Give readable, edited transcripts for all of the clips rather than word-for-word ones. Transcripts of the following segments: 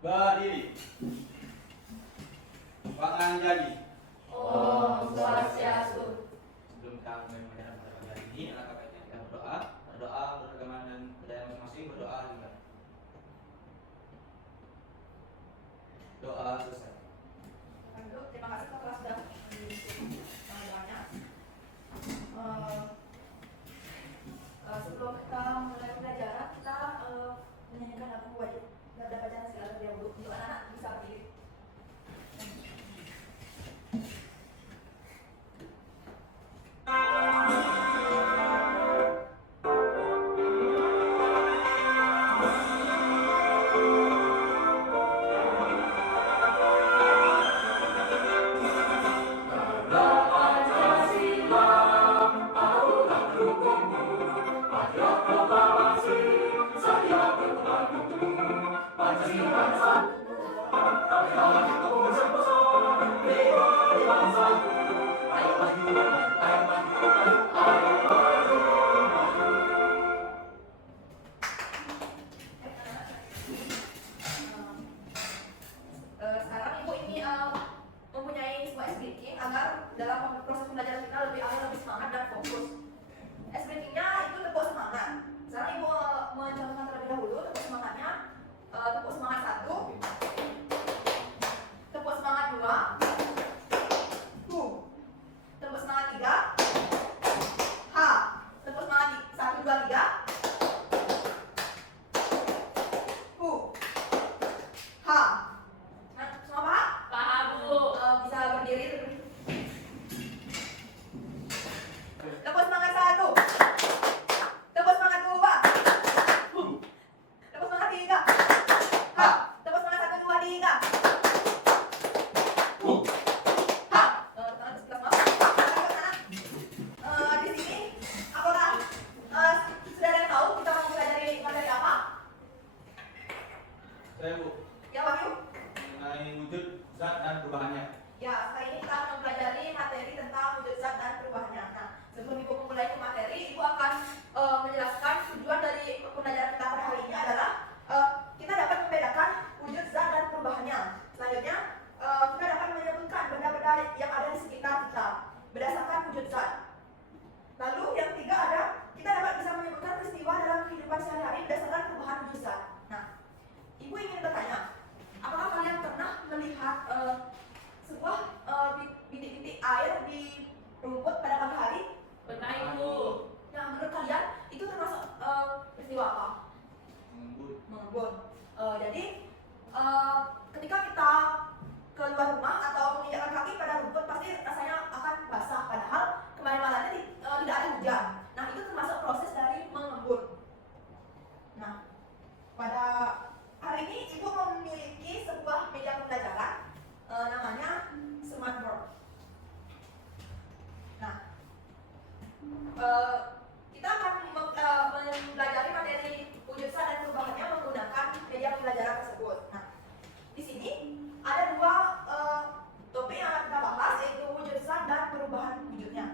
Berdiri. Pangan jadi. Om Swastiastu. Sebelum kita mulai mengajarkan pada pagi hari ini, alangkah baiknya kita berdoa beragama dan budaya masing-masing, berdoa juga. Doa selesai. Terima kasih telah sudah banyak. Sebelum kita mulai pelajaran, kita menyanyikan lagu wajib dan bacaan segala terlebih dahulu untuk anak-anak bisa berdiri. Sekarang ibu ini mempunyai sebuah SBT agar dalam proses pembelajaran kita lebih awal, lebih semangat dan fokus. SBT-nya itu tepuk semangat. Sekarang ibu mencontohkan terlebih dahulu tepuk semangatnya. Tepuk semangat 1, tepuk semangat 2, tepuk semangat 3, H, tepuk semangat 1, 2, 3, H. Semua paham? Paham, Bu. Bisa berdiri. Tepuk semangat 1, tepuk semangat 2, tepuk semangat 3, H, tepuk semangat 1, 2, 3, H. Di sini apakah sudah ada yang tahu kita mau belajar materi apa? Saya Bu, Ya Wahyu? mengenai wujud zat dan perubahannya. Ya, setelah ini kita akan mempelajari materi tentang wujud zat dan perubahannya. Nah, sebelum Ibu memulai materi, Ibu akan menjelaskan tujuan dari pembelajaran kita pada hari ini adalah kita dapat membedakan wujud zat dan perubahannya. Selanjutnya, kita dapat menyebutkan benda-benda yang ada di sekitar kita berdasarkan wujud zat. Lalu yang ketiga ada kita dapat bisa menyebutkan peristiwa dalam kehidupan sehari-hari berdasarkan perubahan wujud zat. Nah, Ibu ingin bertanya, apakah kalian pernah melihat sebuah bintik-bintik air di rumput pada pagi hari? Pernah, Ibu. Nah, menurut kalian itu termasuk peristiwa apa? Mengembun. Jadi ketika kita keluar rumah atau menginjakkan kaki pada rumput pasti rasanya akan basah, padahal kemarin malamnya tidak ada hujan. Nah, itu termasuk proses dari mengembun. Nah, pada hari ini Ibu memiliki sebuah media pembelajaran namanya Smartboard. Nah, kita akan mempelajari materi wujud zat dan perubahannya menggunakan media pembelajaran tersebut. Nah, di sini ada dua topik yang akan kita bahas, yaitu wujud zat dan perubahan wujudnya.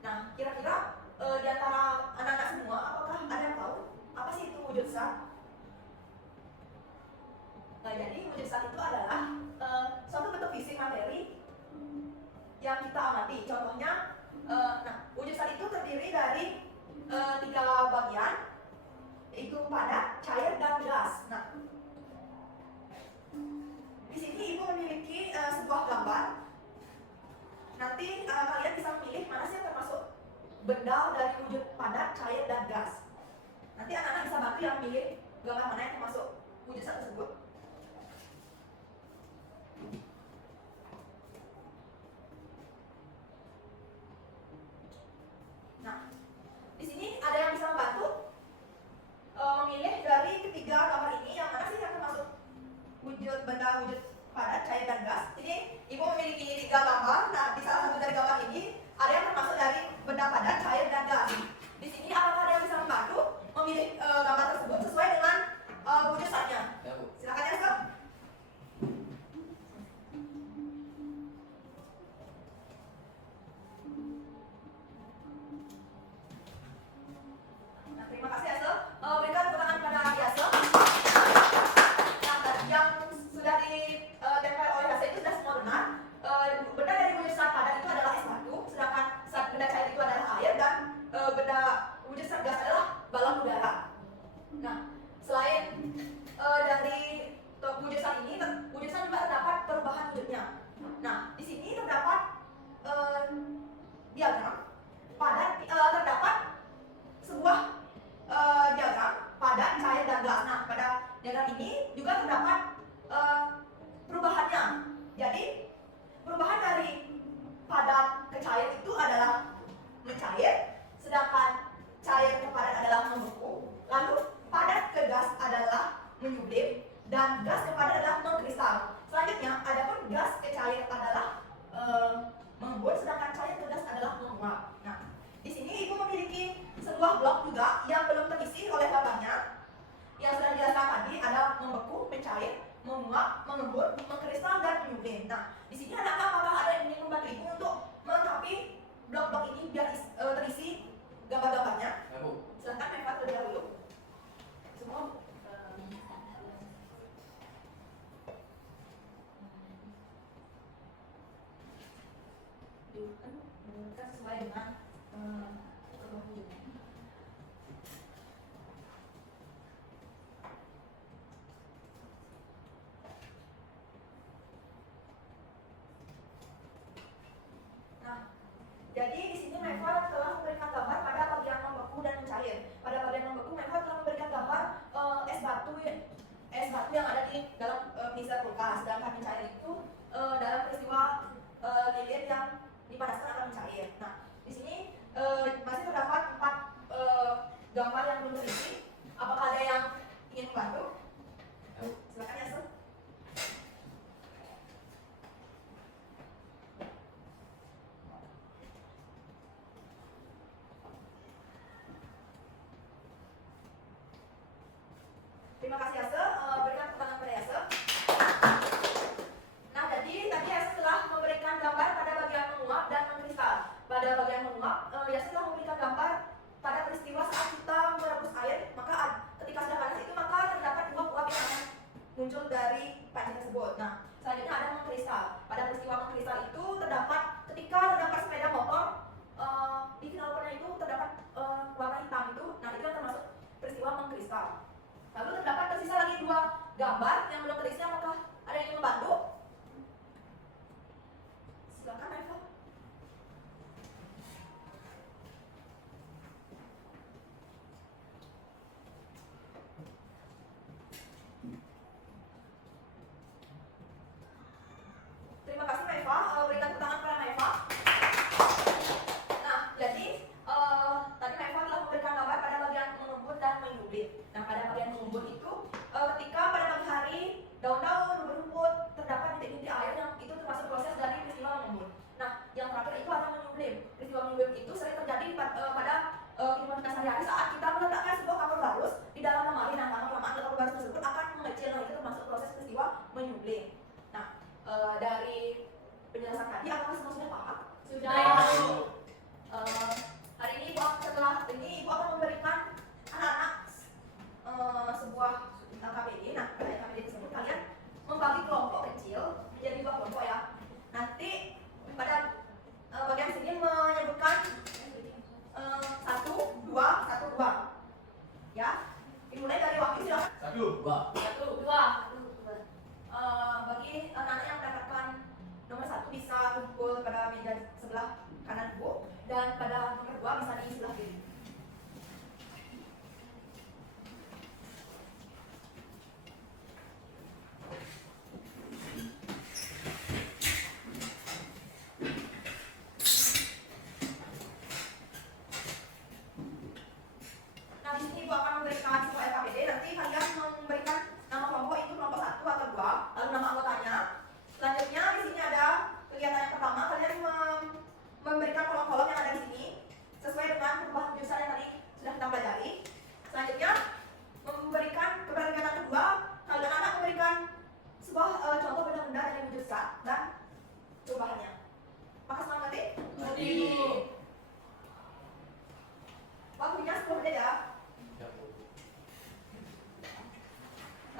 Nah, kira-kira di antara anak-anak semua, apakah ada yang tahu apa sih itu wujud zat? Jadi wujud zat itu adalah suatu bentuk fisik materi yang kita amati. Contohnya, wujud zat itu terdiri dari 3 bagian, yaitu padat, cair, dan gas. Nah, di sini Ibu memiliki sebuah gambar. Nanti kalian bisa memilih mana sih yang termasuk benda dari wujud padat, cair, dan gas. Nanti anak-anak bisa bantu yang pilih gambar mana yang termasuk wujud zat tersebut. Nah, di sini ada yang bisa membantu memilih dari ketiga gambar ini yang mana sih yang termasuk wujud benda wujud padat, cair, dan gas. Jadi Ibu memiliki 3 gambar. Nah, di salah satu dari gambar ini ada yang termasuk dari benda padat, cair, dan gas. Di sini apakah ada yang bisa membantu memilih gambar tersebut sesuai dengan wujud zatnya? Silakan ya, Sob. Nah, terima kasih ya, Sob. Berikan tepuk tangan pada Yasel. Nah, yang gas ke padat adalah mengkristal. Selanjutnya, adapun gas ke cair adalah mengembun, sedangkan cair ke gas adalah menguap. Nah, di sini ibu memiliki sebuah blok juga yang belum terisi oleh gambarnya. Yang sudah dijelaskan tadi ada membeku, mencair, menguap, mengembun, mengkristal, dan menyublim. Nah, di sini anak-anak apakah ada yang ingin membantu ibu untuk melengkapi blok-blok ini biar terisi gambar-gambarnya? Ya, Bu. Silakan Meva terlebih dahulu. Semua kan sesuai dengan kebutuhan. Nah, jadi di sini Meva telah memberikan gambar pada bagian membeku dan mencair. Pada bagian membeku Meva telah memberikan gambar es batu yang ada di dalam freezer kulkas. Sedangkan mencair itu dalam peristiwa lilin yang dipanaskan akan mencair. Nah, di sini masih terdapat 4 gambar yang belum terisi. Apakah ada yang ingin membantu? Silakan ya, Sur. Terima kasih Yase, berikan tepuk tangan pada Yase. Nah, jadi tadi Yase telah memberikan gambar pada bagian menguap dan mengkristal. Pada bagian menguap, Yase telah memberikan gambar pada peristiwa saat kita merebus air, maka ketika sudah panas itu maka terdapat uap-uap yang akan muncul dari panci tersebut. Nah, selanjutnya ada mengkristal. Pada peristiwa mengkristal itu terdapat ketika terdapat sepeda motor di knalpotnya itu terdapat warna hitam itu. Nah, itu yang termasuk peristiwa mengkristal. Lalu terdapat tersisa lagi 2 gambar yang belum terisi. Apakah ada yang ingin membantu? Silakan Meva. Terima kasih Meva, berikan tepuk tangan kepada Meva. Nah, jadi tadi Meva telah memberikan gambar pada bagian mengembun dan menyublim. Nah, pada bagian mengembun itu ketika pada pagi hari daun-daun, rumput terdapat bintik-bintik air yang itu termasuk proses dari peristiwa mengembun. Nah, yang terakhir itu ada menyublim. Peristiwa menyublim itu sering terjadi pada kehidupan kita sehari-hari saat kita meletakkan sebuah kapur barus di dalam lemari. Nah, lama-kelamaan kapur barus tersebut akan mengecil. Nah, itu termasuk proses peristiwa menyublim. Nah, dari penjelasan tadi apakah semua sudah paham? Sudah. Hari ini setelah ini ibu akan memberikan anak-anak sebuah KPD. Nah, pada KPD tersebut kalian membagi kelompok kecil menjadi 2 kelompok ya. Nanti pada bagian sini menyebutkan 1, 2, 1, 2 ya. Dimulai dari Wahyu silakan. 1, 2. 1, 2. Bagi anak-anak yang mendapatkan nomor 1 bisa kumpul pada meja sebelah kanan ibu, dan pada nomor 2 bisa di sebelah kiri. Nah, di sini ibu akan memberikan sebuah LKPD. Nanti kalian memberikan nama kelompok itu kelompok 1 atau 2, lalu nama anggotanya. Selanjutnya di sini ada kegiatan yang pertama, kalian memberikan kolom-kolom yang ada di sini sesuai dengan perubahan jurusan yang tadi sudah kita pelajari. Selanjutnya memberikan kepada kegiatan kedua, kalian anak memberikan sebuah contoh benda-benda dari wujud zat dan perubahannya. Maka selamat mengerti? Mengerti. Waktunya 10 menit ya.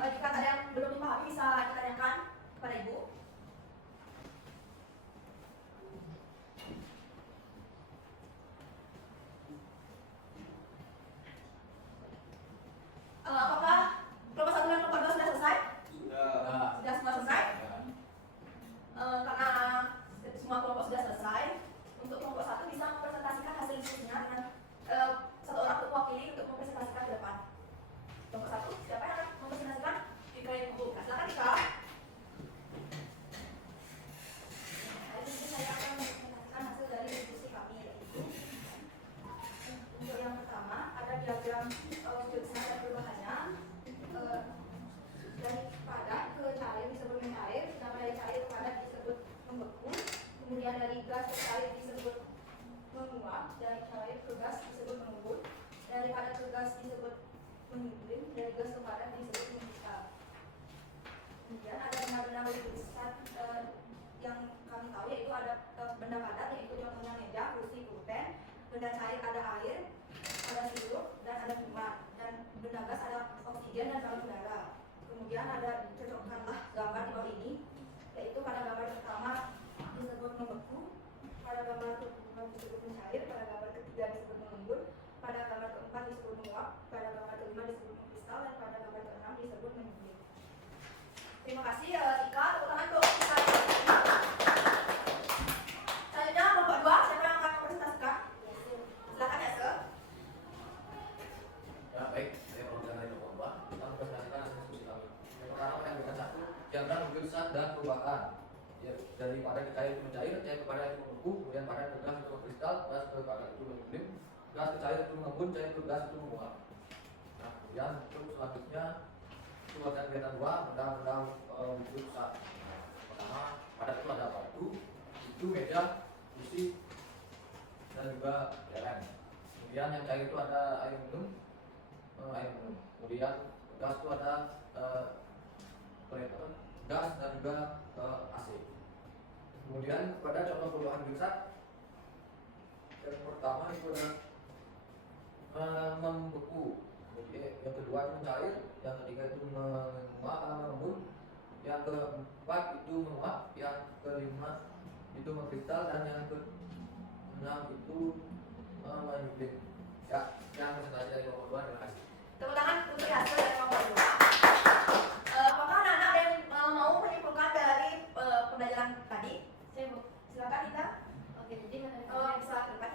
Jika ada yang belum dipahami bisa ditanyakan kepada ibu. Apakah kelompok 1 dan kelompok 2 sudah selesai? Sudah. Sudah semua selesai? keterangan dari tulisan yang kami tahu yaitu ada benda padat, yaitu contohnya meja, kursi, pulpen. Benda cair ada air, ada sirup, dan ada minuman. Dan benda gas ada oksigen dan balon udara. Kemudian ada cocokkanlah gambar di bawah ini, yaitu pada gambar pertama disebut membeku, pada gambar kedua disebut mencair, pada gambar ketiga disebut mengembun, pada gambar keempat disebut menguap, pada gambar kelima disebut mengkristal, dan pada gambar keenam disebut menyembunyi. Terima kasih Tika, tepuk tangan untuk Tika. Selanjutnya kelompok 2, siapa yang akan mempresentasikan? Silakan ya, Sir. Ya, baik, saya perwakilan dari kelompok 2. Kita mempresentasikan hasil diskusi kami. Yang pertama, pengambilan 1, diagram wujud zat dan perubahan. Ya, dari padat ke cair itu mencair, cair ke padat itu membeku, kemudian padat ke gas itu kristal, gas ke padat itu menyembunyi, gas ke cair itu mengembun, cair ke gas itu menguap. Nah, kemudian untuk selanjutnya itu akan kegiatan 2, benda-benda wujud zat. Pertama, padat itu ada batu, itu meja, kursi, dan juga lem. Kemudian yang cair itu ada air minum. Kemudian gas itu ada gas dan juga AC. Kemudian pada contoh perubahan besar, yang pertama itu adalah membeku. Yang kedua itu mencair, yang ketiga itu mengembun, yang keempat itu menguap, yang kelima itu mengkristal, dan yang keenam itu menyublim. Ya, yang presentasi dari kelompok 2, terima kasih. Tepuk tangan untuk hasil dari kelompok 2. Apakah anak-anak ada yang mau menyimpulkan dari pembelajaran tadi? Silakan Ita. Oke, jadi Bisa ke depan.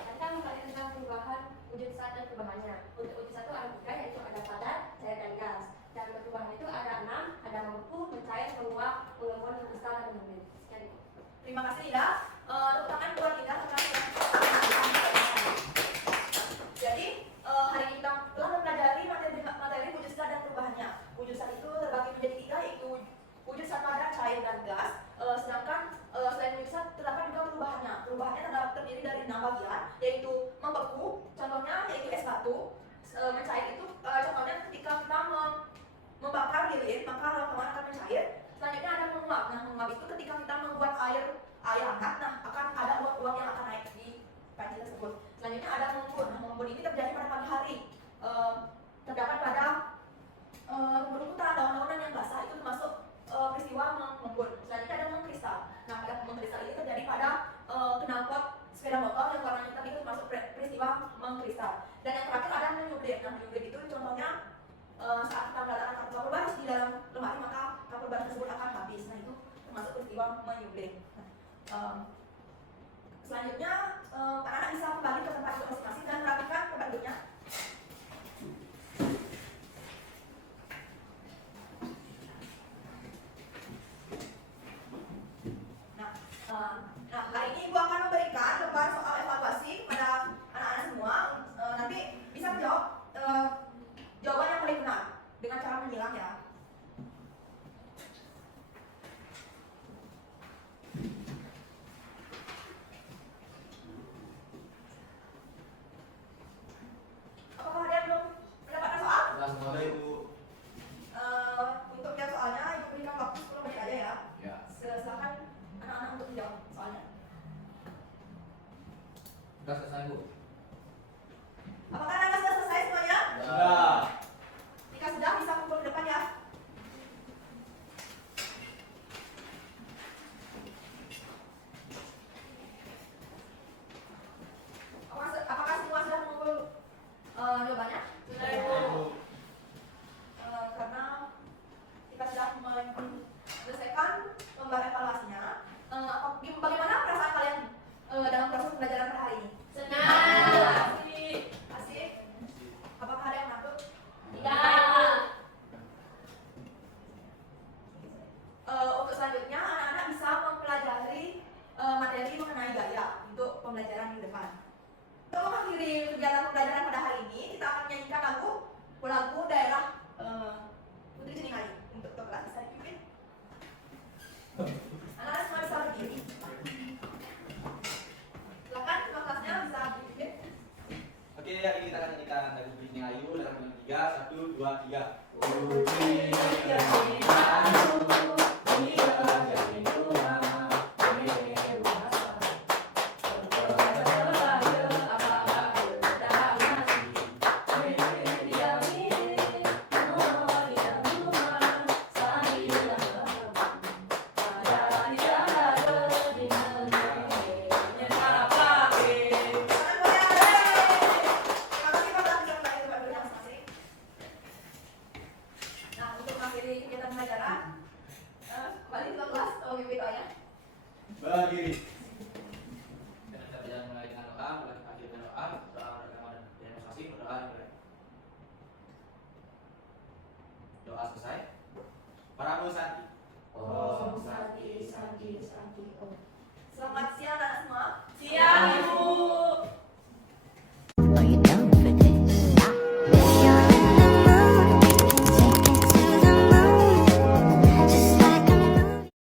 tadi kan membahas tentang perubahan wujud zat dan perubahannya. Untuk wujud zat itu ada 3, yaitu ada padat, cair, dan gas. Dan untuk perubahan itu ada 6, ada membeku, mencair, menguap, mengembun, mengkristal, dan menyembunyi. Sekian itu. Terima kasih Ida. Tepuk tangan buat Ida. Jadi hari ini kita telah mempelajari materi wujud zat dan perubahannya. Wujud zat itu terbagi menjadi 3, yaitu wujud zat padat, cair, dan gas. Sedangkan selain wujud zat terdapat juga perubahannya. Perubahannya terdiri dari 6 bagian, yaitu membeku, contohnya yaitu es batu. Mencair itu contohnya ketika kita membakar lilin, maka lama-lama akan mencair. Selanjutnya ada menguap. Nah, menguap itu ketika kita membuat air hangat, nah akan ada uap-uap yang akan naik di panci tersebut. Selanjutnya ada mengembun. Nah, mengembun ini terjadi pada pagi hari. Terdapat pada rumputan, daun-daunan yang basah, itu termasuk peristiwa mengembun. Selanjutnya ada mengkristal. Nah, pada mengkristal ini terjadi pada knalpot sepeda motor yang warna hitam, itu termasuk peristiwa mengkristal. Dan yang terakhir ada menyublim. Nah, menyublim itu contohnya saat kita meletakkan kartu kapur baris di dalam lemari, maka kapur baris tersebut akan habis. Nah, itu termasuk peristiwa menyublim. Selanjutnya anak-anak bisa kembali ke tempat duduk masing-masing dan merapikan tempat duduknya. Nah, hari ini Ibu akan memberikan beberapa soal evaluasi kepada anak-anak semua. Nanti bisa menjawab jawaban yang paling benar dengan cara menyilang ya. dengan 3, 1, 2, 3. Nah, untuk mengakhiri kegiatan pembelajaran, kembali ke kelas, memimpin doanya. Berdiri. Dan kita berjalan mulai dengan doa, mulai kita akhiri dengan doa, doa beragama dan demonstrasi, berdoa dimulai. Doa selesai. Para Santi. Om Santi Santi Santi Om. Selamat siang anak semua. Siang, Ibu.